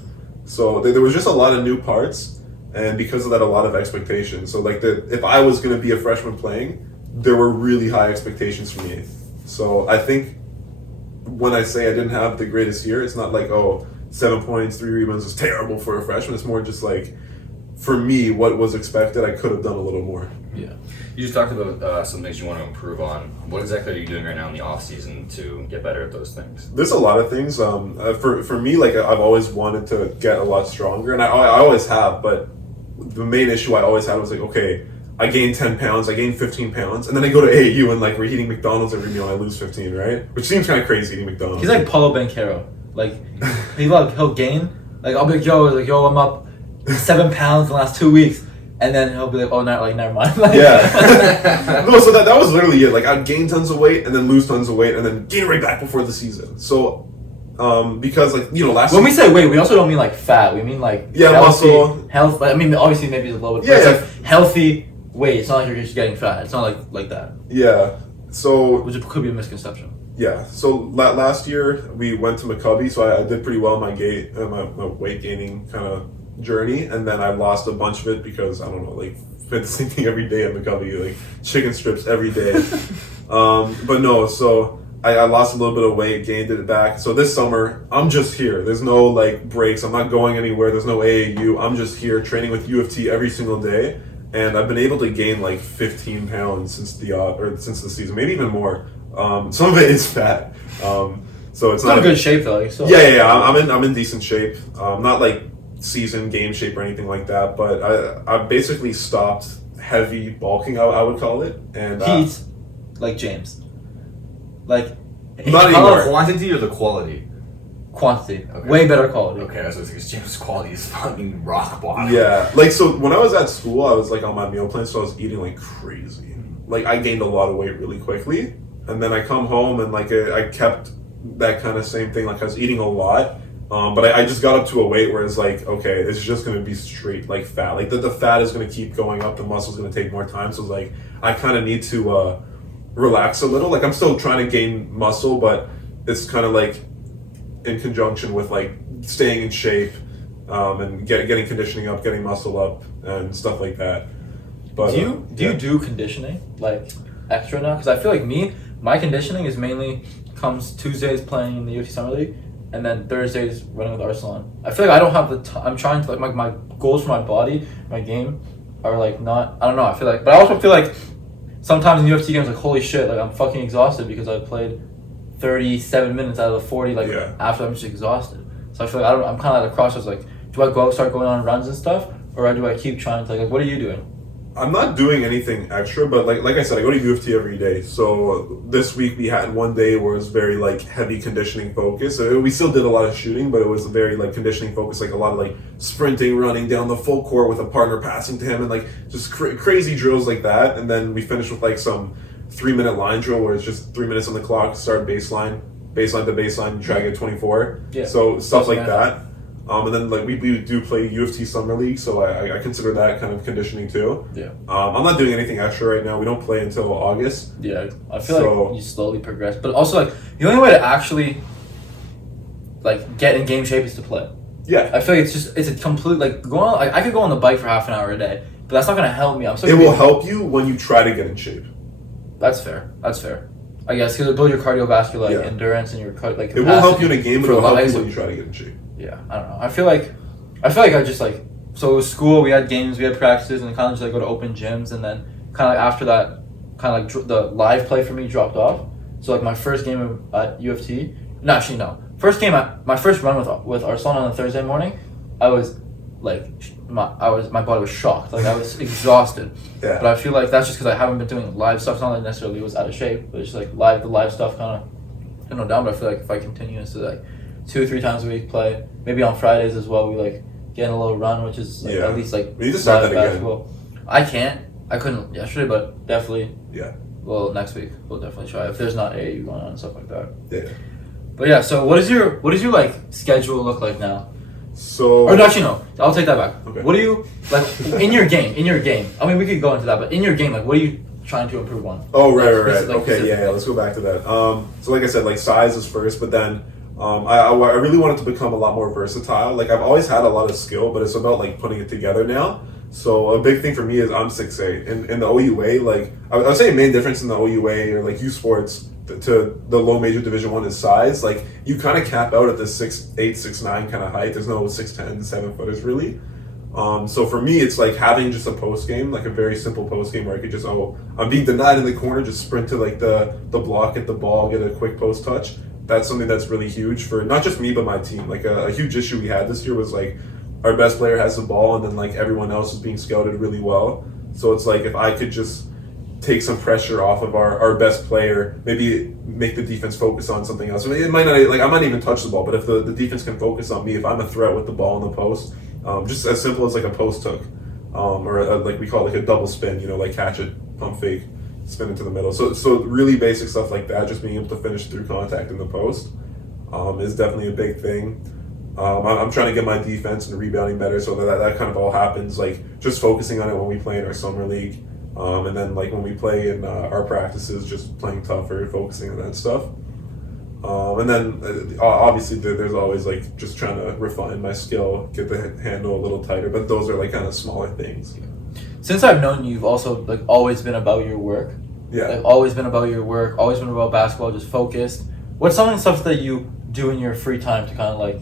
So there was just a lot of new parts, and because of that, a lot of expectations. So like if I was going to be a freshman playing, there were really high expectations for me. So I think when I say I didn't have the greatest year, it's not like 7 points, 3 rebounds is terrible for a freshman. It's more just like, for me, what was expected, I could have done a little more. Yeah. You just talked about some things you want to improve on. What exactly are you doing right now in the off season to get better at those things? There's a lot of things. For me, like I've always wanted to get a lot stronger, and I always have. But the main issue I always had was like, okay, I gained 10 pounds, I gained 15 pounds, and then I go to AAU and like we're eating McDonald's every meal and I lose 15, right? Which seems kind of crazy eating McDonald's. He's like Paulo Banchero. Like he'll gain. Like I'll be like, yo, I'm up 7 pounds in the last 2 weeks. And then he'll be like, oh, never mind. Like, yeah. No, so that was literally it. Like, I'd gain tons of weight and then lose tons of weight and then gain right back before the season. So, because, like, last when we say weight, we also don't mean, like, fat. We mean, like, muscle. Health. I mean, obviously, maybe it's a little bit. Yeah. It's like healthy weight. It's not like you're just getting fat. It's not like that. Yeah. So. Which could be a misconception. Yeah. So, last year, we went to Maccabi, so I did pretty well in my weight gaining kind of journey, and then I lost a bunch of it because I don't know, like fed the same thing every day at McCovey, like chicken strips every day. But no, so I lost a little bit of weight, gained it back. So this summer I'm just here. There's no like breaks. I'm not going anywhere. There's no AAU. I'm just here training with U of T every single day, and I've been able to gain like 15 pounds since the season, maybe even more. Some of it is fat. So it's not in good shape though. Like, so. Yeah. I'm in decent shape. Not like season game shape or anything like that, but I basically stopped heavy bulking, I would call it, and he eats like James, like not anymore. The quantity or the quality? Quantity, okay. Way better quality. Okay, I was like, James' quality is fucking rock bottom. Yeah, like so when I was at school, I was like on my meal plan, so I was eating like crazy. Like I gained a lot of weight really quickly, and then I come home and like I kept that kind of same thing. Like I was eating a lot. But I just got up to a weight where it's like, okay, it's just going to be straight like fat. Like the fat is going to keep going up, the muscle's going to take more time. So it's like, I kind of need to relax a little. Like I'm still trying to gain muscle, but it's kind of like in conjunction with like staying in shape and getting conditioning up, getting muscle up and stuff like that. But do you do conditioning like extra now? Because I feel like my conditioning is mainly comes Tuesdays playing in the U of T Summer League, and then Thursdays running with Arsenal. I feel like I don't have the time. I'm trying to like my goals for my body, my game, are like not. I don't know. I feel like, but I also feel like sometimes in UFC games, like holy shit, like I'm fucking exhausted because I played 37 minutes out of the 40. Like after I'm just exhausted. So I feel like I'm kind of at a crossroads. Like, do I start going on runs and stuff, or do I keep trying to like? What are you doing? I'm not doing anything extra, but like I said, I go to U of T every day. So this week we had one day where it was very like heavy conditioning focus. So we still did a lot of shooting, but it was very like conditioning focus, like a lot of like sprinting, running down the full court with a partner passing to him, and like just crazy drills like that. And then we finished with like some 3-minute line drill where it's just 3 minutes on the clock, start baseline to baseline, try to get 24. Yeah. So stuff like that. And then like we do play U of T Summer League, so I consider that kind of conditioning too. Yeah. I'm not doing anything extra right now. We don't play until August. Yeah, I feel like you slowly progress, but also like the only way to actually like get in game shape is to play. Yeah. I feel like it's a complete like I could go on the bike for half an hour a day, but that's not gonna help me. It will help you when you try to get in shape. That's fair. I guess because it'll build your cardiovascular endurance and your like. It will help you in a game, but it'll help you when you you try to get in shape. Yeah, I don't know. I feel like I just like so it was school. We had games, we had practices, and kind of just like go to open gyms, and then kind of like after that, kind of like the live play for me dropped off. So like my first game at U of T, no, actually no, first game my first run with Arsenal on a Thursday morning, I was like my body was shocked, like I was exhausted. Yeah. But I feel like that's just because I haven't been doing live stuff. It's not like necessarily was out of shape, but it's just like the live stuff kind of down. But I feel like if I continue to like 2 or 3 times a week play, maybe on Fridays as well, we like get in a little run, which is like, at least like we need to start that basketball. I couldn't yesterday, but definitely. Yeah. Well, next week we'll definitely try if there's not AAU going on and stuff like that. Yeah. But yeah, so what does your like schedule look like now? So. Or actually no, I'll take that back. Okay. What do you like in your game? I mean, we could go into that, but in your game, like, what are you trying to improve on? Oh right. Like, Okay, yeah. Let's go back to that. So like I said, like size is first, but then I really wanted to become a lot more versatile. Like I've always had a lot of skill, but it's about like putting it together now. So a big thing for me is I'm 6'8". In the OUA, like I would say, a main difference in the OUA or like U Sports to the low major Division 1 is size. Like you kind of cap out at the 6'8", 6'9" kind of height. There's no 6'10", 7 footers really. So for me, it's like having just a post game, like a very simple post game where I could just I'm being denied in the corner, just sprint to like the block, get the ball, get a quick post touch. That's something that's really huge for not just me but my team. Like a huge issue we had this year was like our best player has the ball and then like everyone else is being scouted really well. So it's like if I could just take some pressure off of our best player, maybe make the defense focus on something else. I mean, it might not, like I might even touch the ball, but if the defense can focus on me, if I'm a threat with the ball in the post, just as simple as like a post hook, or like we call it like a double spin, like catch it, pump fake, spin into the middle. So really basic stuff like that, just being able to finish through contact in the post, is definitely a big thing. I'm trying to get my defense and rebounding better, so that kind of all happens, like just focusing on it when we play in our summer league, and then like when we play in our practices, just playing tougher, focusing on that stuff. And then obviously there's always like just trying to refine my skill, get the handle a little tighter, but those are like kind of smaller things. Since I've known you, you've also like always been about your work. Yeah. Like always been about your work, always been about basketball, just focused. What's some of the stuff that you do in your free time to kind of like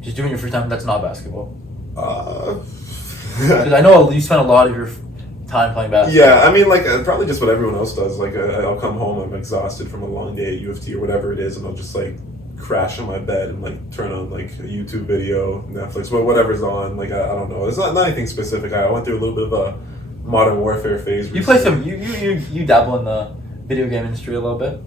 just do in your free time that's not basketball? Because I know you spend a lot of your time playing basketball. Yeah, I mean, like probably just what everyone else does. Like I'll come home, I'm exhausted from a long day at U of T or whatever it is, and I'll just like crash on my bed and like turn on like a YouTube video, Netflix, whatever's on. Like I don't know, it's not anything specific. I went through a little bit of a Modern Warfare phase. You play some. You dabble in the video game industry a little bit.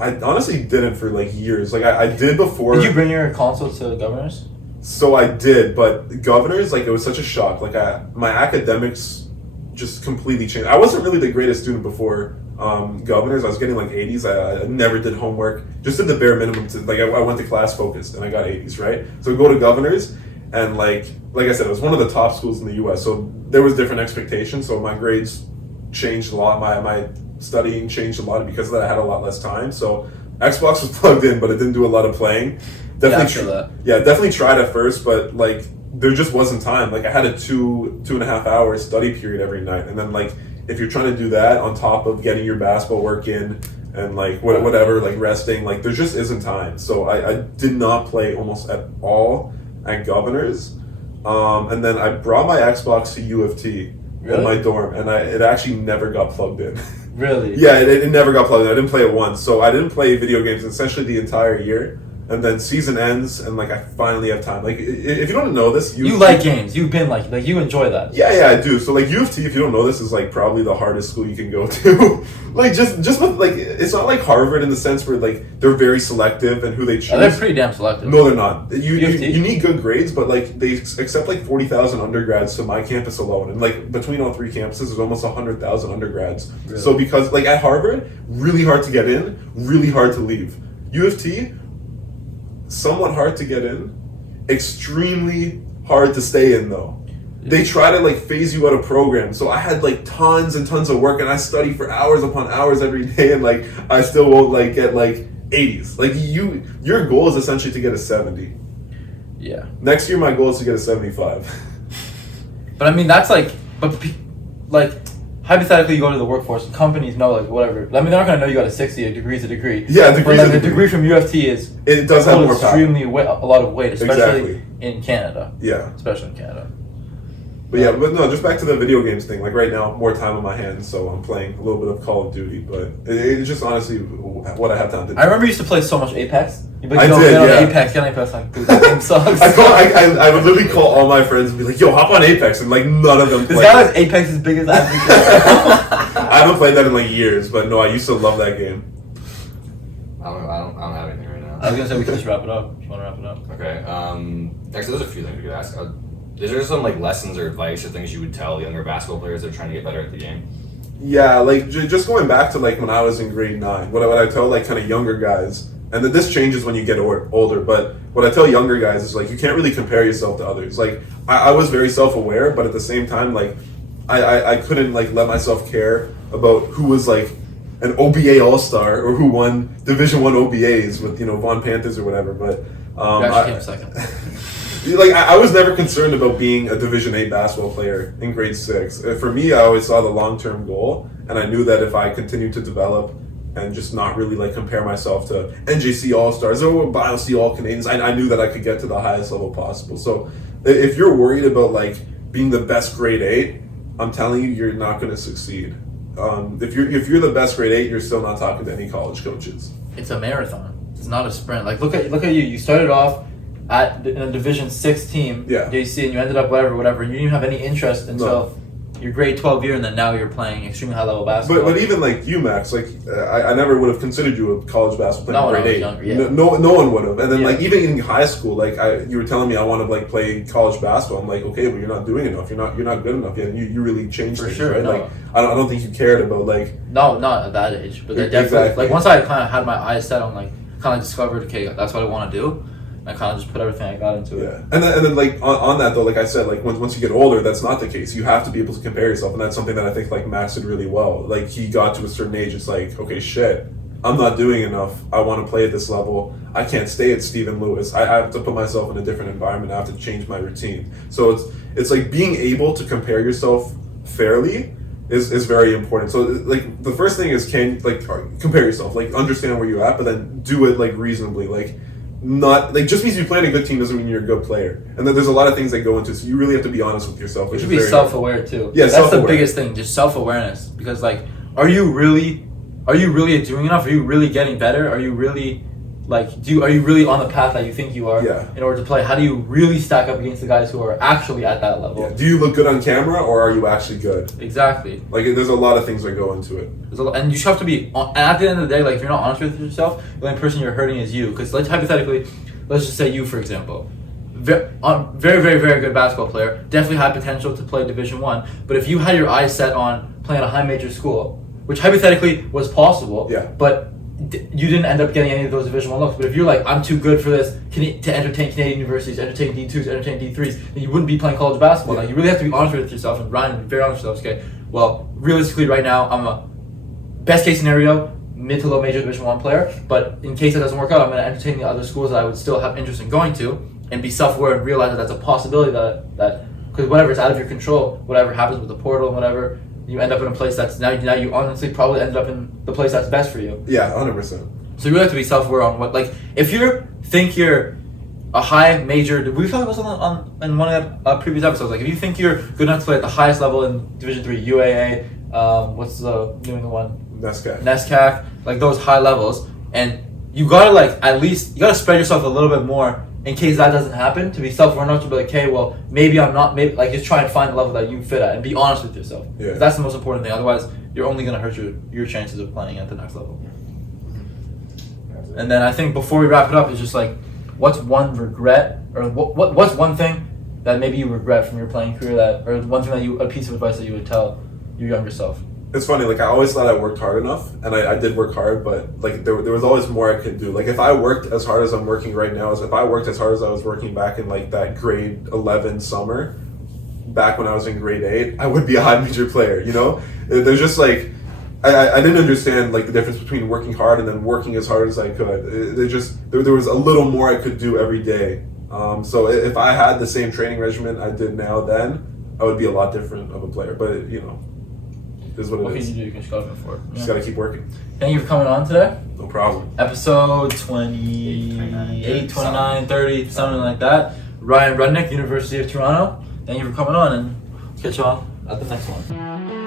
I honestly didn't for like years. Like I did before. Did you bring your console to Governors? So I did, but Governors, like it was such a shock. Like my academics just completely changed. I wasn't really the greatest student before Governors. I was getting like 80s. I never did homework. Just did the bare minimum. I went to class focused and I got 80s, right? So go to Governors and like I said, it was one of the top schools in the U.S. So there was different expectations. So my grades changed a lot. My studying changed a lot because of that. I had a lot less time. So Xbox was plugged in, but it didn't do a lot of playing. Definitely tried at first, but like there just wasn't time. Like I had a 2.5 hour study period every night, and then like if you're trying to do that on top of getting your basketball work in and like whatever, like resting, like there just isn't time. So I did not play almost at all at Governors, and then I brought my Xbox to U of T in my dorm, and it actually never got plugged in. Really? Yeah, it never got plugged in. I didn't play it once, so I didn't play video games essentially the entire year. And then season ends, and like I finally have time. Like if you don't know this, you like games. You've been like you enjoy that. Yeah, I do. So like U of T, if you don't know this, is like probably the hardest school you can go to. Like just with like it's not like Harvard in the sense where like they're very selective and who they choose. Oh, they're pretty damn selective. No, they're not. You need good grades, but like they accept like 40,000 undergrads to my campus alone, and like between all 3 campuses, there's almost 100,000 undergrads. Really? So because like at Harvard, really hard to get in, really hard to leave. U of T, somewhat hard to get in, extremely hard to stay in though. They try to like phase you out of programs. So I had like tons and tons of work, and I study for hours upon hours every day, and like I still won't like get like 80s. Like your goal is essentially to get a 70. Yeah. Next year, my goal is to get a 75. But I mean, that's like, like, hypothetically, you go to the workforce, and companies know, like, whatever. I mean, they're not going to know you got a 60, a degree's a degree. Yeah, a degree's but, like, a the degree. degree from UFT is... It does have more power. extremely a lot of weight, especially Exactly. in Canada. Yeah. Especially in Canada. But yeah, but no, just back to the video games thing. Like right now, more time on my hands, so I'm playing a little bit of Call of Duty. But it's just honestly what I have time to do. I remember you used to play so much Apex. You'd be like, I yo, did, get on yeah. Apex, get on Apex. Like, dude, that game sucks. I would literally call all my friends and be like, "Yo, hop on Apex," and like none of them. This play guy it. has Apex as big as I I haven't played that in like years, but no, I used to love that game. I don't have anything right now. I was gonna say we can just wrap it up. If you want to wrap it up. Okay. Actually, there's a few things we could ask. Is there some like lessons or advice or things you would tell younger basketball players that are trying to get better at the game? Yeah, like just going back to like when I was in grade 9, what I tell like kind of younger guys, and that this changes when you get older, but what I tell younger guys is like you can't really compare yourself to others. Like I was very self-aware, but at the same time, like I couldn't like let myself care about who was like an OBA All-Star or who won Division 1 OBAs with Von Panthers or whatever. But You actually came second. like I was never concerned about being a Division 8 basketball player in grade 6. For me, I always saw the long-term goal, and I knew that if I continued to develop and just not really like compare myself to NJC All-Stars or BioC All-Canadians, I knew that I could get to the highest level possible. So if you're worried about like being the best grade 8, I'm telling you, you're not going to succeed. If you're the best grade 8, you're still not talking to any college coaches. It's a marathon. It's not a sprint. Like look at you. You started off in a Division 6 team, Yeah. JC, and you ended up whatever, and you didn't have any interest until your grade 12 year, and then now you're playing extremely high level basketball. But even like you, Max, like I never would have considered you a college basketball player in grade 8. Younger, yeah. No one would have. And then Yeah. like even in high school, like you were telling me I want to like play college basketball. I'm like, okay, but you're not doing enough. You're not good enough yet. And you really changed For things, sure, right? no. Like I don't think you cared about like No, not at that age, but definitely. Exactly. Like once I kind of had my eyes set on like kind of discovered, okay, that's what I want to do. I kind of just put everything I got into it. Yeah, and then like on that though, like I said, like once you get older, that's not the case. You have to be able to compare yourself, and that's something that I think like Max did really well. Like he got to a certain age, it's like, okay, shit, I'm not doing enough. I want to play at this level. I can't stay at Stephen Lewis. I have to put myself in a different environment. I have to change my routine. So it's like being able to compare yourself fairly is very important. So like the first thing is compare yourself, like understand where you're at, but then do it like reasonably, like. Not like just because you play on a good team doesn't mean you're a good player, and then there's a lot of things that go into it. So you really have to be honest with yourself. You Which should is be very self-aware too. Yeah, that's self-aware. the biggest thing, just self-awareness. Because like, are you really doing enough? Are you really getting better? Are you really are you really on the path that you think you are Yeah. in order to play? How do you really stack up against the guys who are actually at that level? Yeah. Do you look good on camera, or are you actually good? Exactly. Like there's a lot of things that go into it. And you should have to be. And at the end of the day, like if you're not honest with yourself, the only person you're hurting is you. Because like hypothetically, let's just say you, for example, very, very, very good basketball player, definitely had potential to play Division 1. But if you had your eyes set on playing at a high major school, which hypothetically was possible, Yeah. but you didn't end up getting any of those Division 1 looks. But if you're like, I'm too good for this to entertain Canadian universities, entertain D2s, entertain D3s, then you wouldn't be playing college basketball. Yeah. Like you really have to be honest with yourself, and Ryan, be very honest with yourself. Okay, well, realistically, right now, I'm a best case scenario mid to low major Division 1 player. But in case that doesn't work out, I'm going to entertain the other schools that I would still have interest in going to, and be self-aware and realize that that's a possibility that because whatever is out of your control, whatever happens with the portal and whatever. You end up in a place that's now you honestly probably ended up in the place that's best for you. Yeah, 100%. So you really have to be self-aware on what, like, if you think you're a high major, we talked about something in one of the previous episodes, like if you think you're good enough to play at the highest level in Division 3, UAA, what's the New England one? NESCAC, like those high levels, and you gotta like at least, you gotta spread yourself a little bit more in case that doesn't happen, to be self-aware enough to be like, okay, well, maybe I'm not, maybe, like, just try and find the level that you fit at and be honest with yourself. Yeah. That's the most important thing. Otherwise, you're only going to hurt your chances of playing at the next level. And then I think before we wrap it up, it's just like, what's one regret, or what's one thing that maybe you regret from your playing career, that, or one thing that a piece of advice that you would tell your younger self? It's funny, like I always thought I worked hard enough, and I did work hard, but like there was always more I could do. Like if I worked as hard as I'm working right now, if I worked as hard as I was working back in like that grade 11 summer, back when I was in grade 8, I would be a high major player, you know? There's just like, I didn't understand like the difference between working hard and then working as hard as I could. There was a little more I could do every day. So if I had the same training regimen I did now then, I would be a lot different of a player, but you know. Is what What it can is. you do? You can just go for it. Just gotta keep working. Thank you for coming on today. No problem. Episode 28, 29, 30, something like that. Ryan Rudnick, University of Toronto. Thank you for coming on, and catch y'all at the next one.